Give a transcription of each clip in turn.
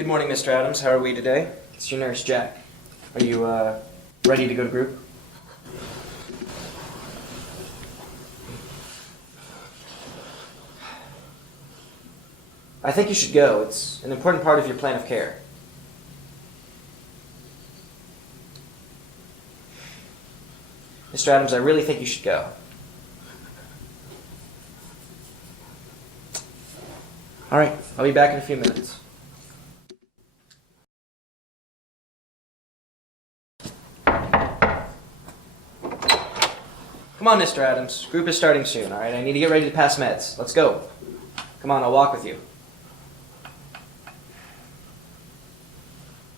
Good morning, Mr. Adams. How are we today? It's your nurse, Jack. Are you, ready to go to group? I think you should go. It's an important part of your plan of care. Mr. Adams, I really think you should go. All right, I'll be back in a few minutes. Come on, Mr. Adams. Group is starting soon, all right? I need to get ready to pass meds. Let's go. Come on, I'll walk with you.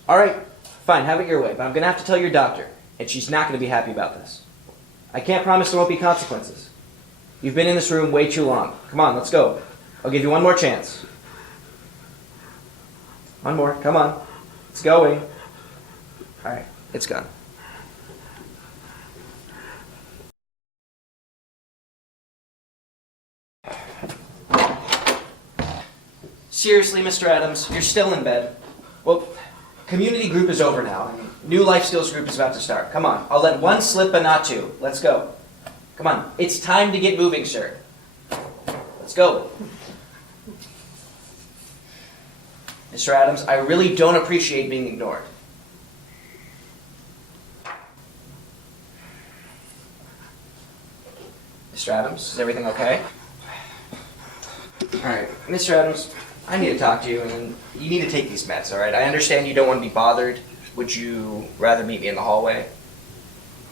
All right, fine, have it your way, but I'm going to have to tell your doctor, and she's not going to be happy about this. I can't promise there won't be consequences. You've been in this room way too long. Come on, let's go. I'll give you one more chance. One more, come on. It's going. All right, it's gone. Seriously, Mr. Adams, you're still in bed. Well, community group is over now. New life skills group is about to start. Come on, I'll let one slip but not two. Let's go. Come on, it's time to get moving, sir. Let's go. Mr. Adams, I really don't appreciate being ignored. Mr. Adams, is everything okay? All right, Mr. Adams, I need to talk to you, and you need to take these meds, all right? I understand you don't want to be bothered. Would you rather meet me in the hallway?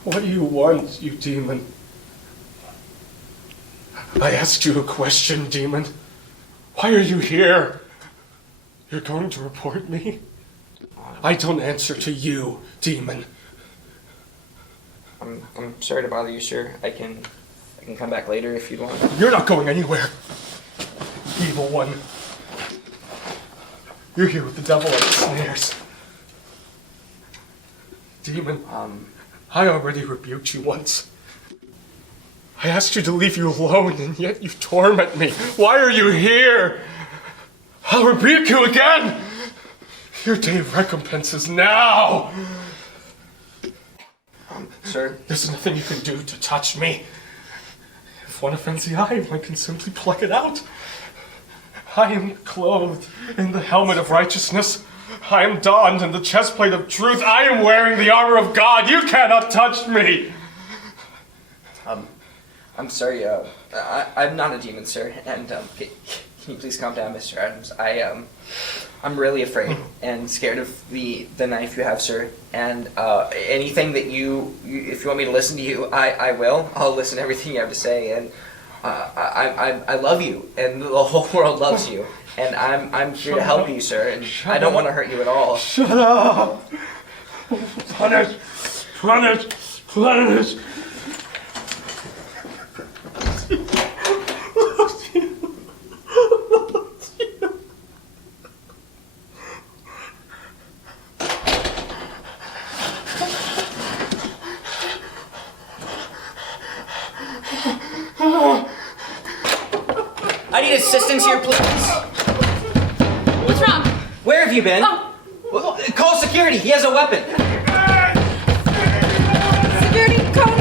What do you want, you demon? I asked you a question, demon. Why are you here? You're going to report me? I don't answer to you, demon. I'm sorry to bother you, sir. I can come back later if you'd want. You're not going anywhere, evil one. You're here with the devil at the snares. Demon, I already rebuked you once. I asked you to leave you alone, and yet you torment me. Why are you here? I'll rebuke you again! Your day of recompense is now! Sir? There's nothing you can do to touch me. If one offends the eye, one can simply pluck it out. I am clothed in the helmet of righteousness. I am donned in the chestplate of truth. I am wearing the armor of God. You cannot touch me! I'm sorry, I'm not a demon, sir, and, can you please calm down, Mr. Adams? I'm really afraid and scared of the knife you have, sir, and, anything that if you want me to listen to you, I will. I'll listen to everything you have to say, and, I love you, and the whole world loves you, and I'm here to help you, sir, and I don't want to hurt you at all. Shut up! Punish! Punish! Punish! I need assistance here, please. What's wrong? Where have you been? Oh. Well, call security. He has a weapon. Security code.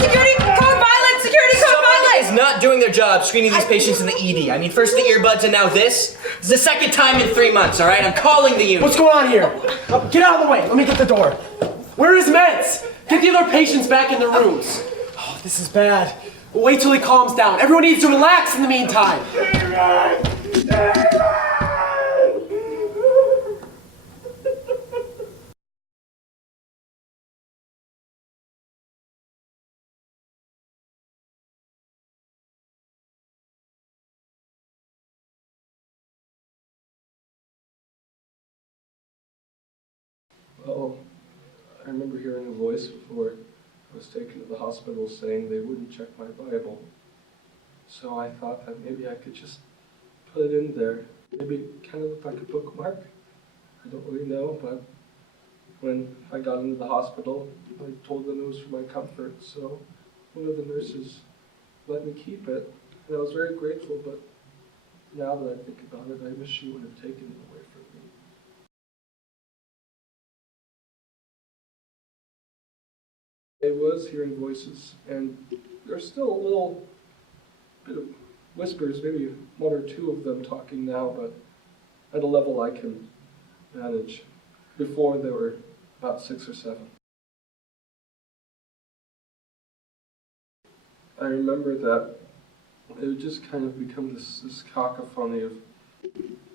Security code violence. Security code Someone violence. is not doing their job screening these patients in the ED. I mean, first the earbuds and now this. This is the second time in 3 months, all right? I'm calling the unit. What's going on here? Get out of the way. Let me get the door. Where is meds? Get the other patients back in their rooms. Oh, this is bad. Wait till he calms down. Everyone needs to relax in the meantime. Well, I remember hearing a voice before I was taken to the hospital saying they wouldn't check my Bible. So I thought that maybe I could just put it in there. Maybe it kind of looked like a bookmark. I don't really know, but when I got into the hospital, I told them it was for my comfort. So one of the nurses let me keep it, and I was very grateful, but now that I think about it, I wish she would have taken it away from me. I was hearing voices, and there's still a little bit of whispers, maybe one or two of them talking now, but at a level I can manage. Before there were about 6 or 7. I remember that it would just kind of become this cacophony of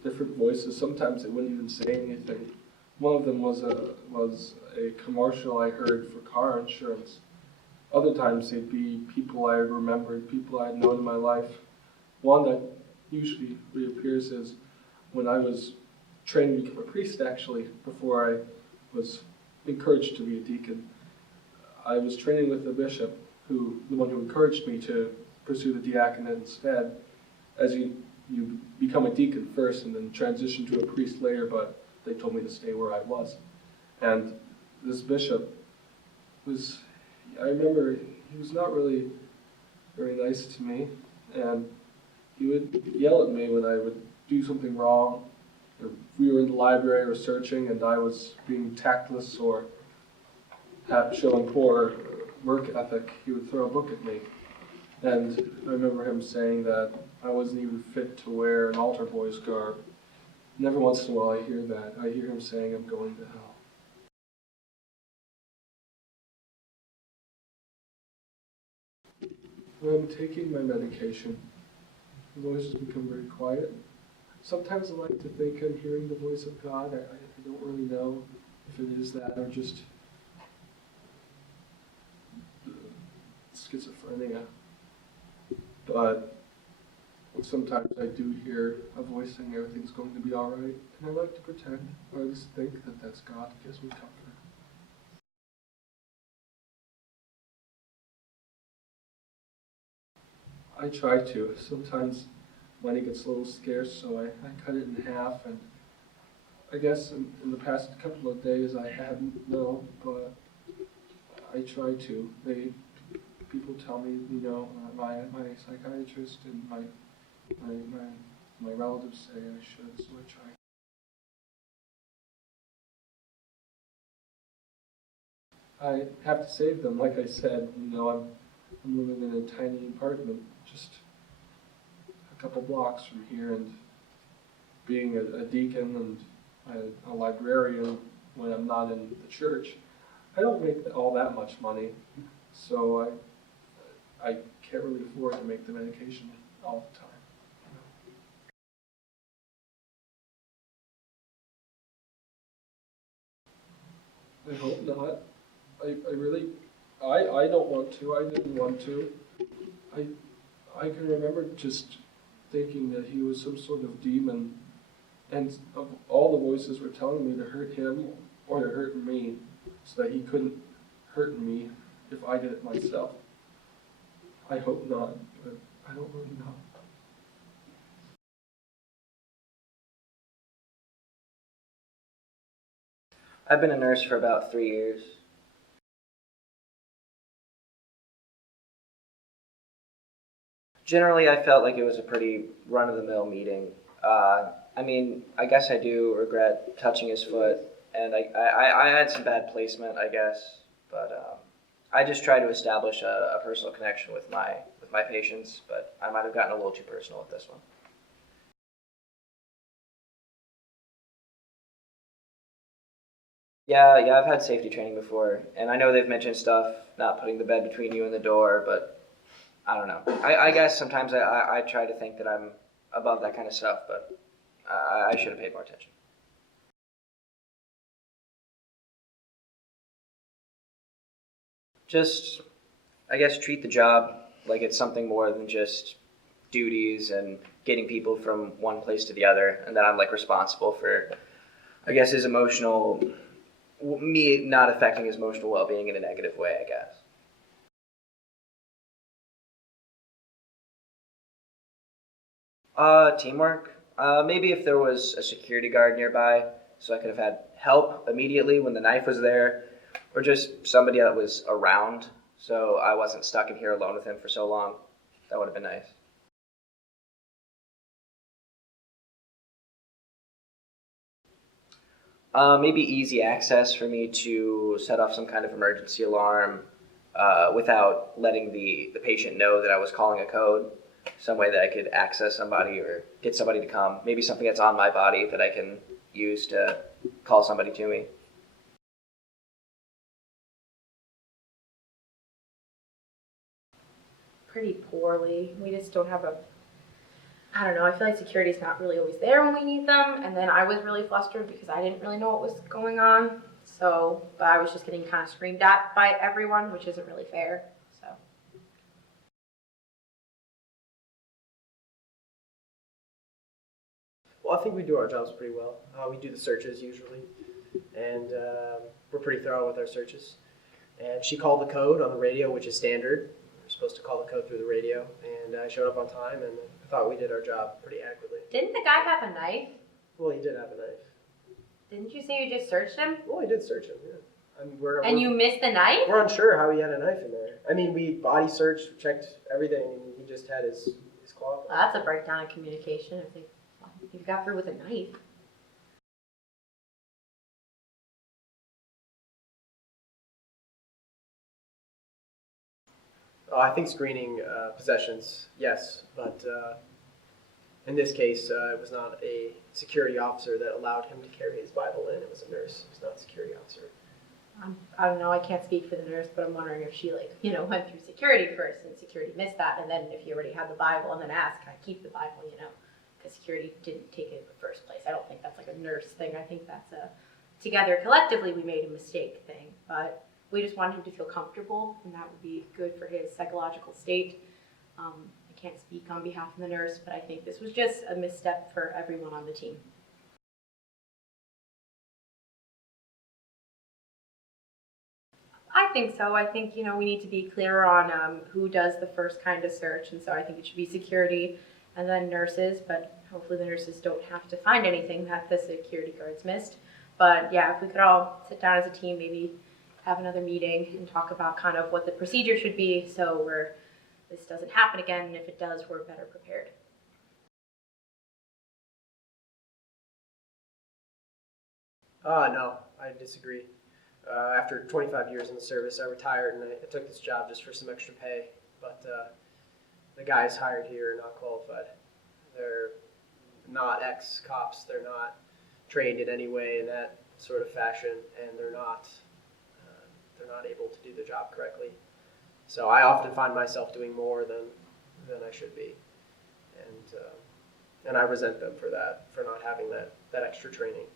different voices. Sometimes it wouldn't even say anything. One of them was a commercial I heard for car insurance. Other times they'd be people I had remembered, people I had known in my life. One that usually reappears is when I was trained to become a priest, actually, before I was encouraged to be a deacon. I was training with the bishop, the one who encouraged me to pursue the diaconate instead. As you become a deacon first and then transition to a priest later, but they told me to stay where I was. And this bishop I remember he was not really very nice to me, and he would yell at me when I would do something wrong. Or we were in the library researching and I was being tactless or showing poor work ethic, he would throw a book at me. And I remember him saying that I wasn't even fit to wear an altar boy's garb. And every once in a while I hear that. I hear him saying I'm going to hell. When I'm taking my medication, the voices become very quiet. Sometimes I like to think I'm hearing the voice of God. I don't really know if it is that or just schizophrenia. But sometimes I do hear a voice saying everything's going to be all right, and I like to pretend, or at least think that that's God. It gives me comfort. I try to. Sometimes money gets a little scarce, so I cut it in half, and I guess in the past couple of days I hadn't, no, but I try to. People tell me, my psychiatrist and my relatives say I should, so I try. I have to save them, like I said. I'm living in a tiny apartment, just a couple blocks from here, and being a deacon and a librarian when I'm not in the church, I don't make all that much money, so I can't really afford to make the medication all the time. I hope not. I don't want to. I didn't want to. I can remember just thinking that he was some sort of demon, and all the voices were telling me to hurt him or to hurt me, so that he couldn't hurt me if I did it myself. I hope not, but I don't really know. I've been a nurse for about 3 years. Generally, I felt like it was a pretty run-of-the-mill meeting. I guess I do regret touching his foot, and I had some bad placement, I guess, but I just try to establish a personal connection with my patients, but I might have gotten a little too personal with this one. Yeah, I've had safety training before, and I know they've mentioned stuff, not putting the bed between you and the door, but I don't know. I guess sometimes I try to think that I'm above that kind of stuff, but I should have paid more attention. Just, I guess, treat the job like it's something more than just duties and getting people from one place to the other, and that I'm responsible for, I guess, me not affecting his emotional well-being in a negative way, I guess. Teamwork. Maybe if there was a security guard nearby, so I could have had help immediately when the knife was there, or just somebody that was around, so I wasn't stuck in here alone with him for so long. That would have been nice. Maybe easy access for me to set off some kind of emergency alarm, without letting the patient know that I was calling a code, some way that I could access somebody or get somebody to come, maybe something that's on my body that I can use to call somebody to me. Pretty poorly. We just don't have I don't know, I feel like security's not really always there when we need them, and then I was really flustered because I didn't really know what was going on, but I was just getting kind of screamed at by everyone, which isn't really fair, so. Well, I think we do our jobs pretty well. We do the searches usually, and we're pretty thorough with our searches. And she called the code on the radio, which is standard. We're supposed to call the code through the radio, and I showed up on time, and I thought we did our job pretty adequately. Didn't the guy have a knife? Well, he did have a knife. Didn't you say you just searched him? Well, he did search him, yeah. I mean, And you missed the knife? we're unsure how he had a knife in there. I mean, we body searched, checked everything, and he just had his claw. Well, that's a breakdown in communication if you got through with a knife. I think screening possessions, yes, but in this case, it was not a security officer that allowed him to carry his Bible in. It was a nurse. It was not a security officer. I don't know, I can't speak for the nurse, but I'm wondering if she went through security first and security missed that, and then if he already had the Bible and then asked, can I keep the Bible, because security didn't take it in the first place. I don't think that's like a nurse thing. I think that's together collectively we made a mistake thing, but we just wanted him to feel comfortable, and that would be good for his psychological state. I can't speak on behalf of the nurse, but I think this was just a misstep for everyone on the team. I think so. I think, we need to be clearer on who does the first kind of search, and so I think it should be security and then nurses, but hopefully the nurses don't have to find anything that the security guards missed. But yeah, if we could all sit down as a team, maybe have another meeting and talk about kind of what the procedure should be so this doesn't happen again, and if it does, we're better prepared. No, I disagree. After 25 years in the service, I retired and I took this job just for some extra pay. But the guys hired here are not qualified. They're not ex-cops. They're not trained in any way in that sort of fashion, and they're not able to do the job correctly. So I often find myself doing more than I should be, and I resent them for that, for not having that extra training.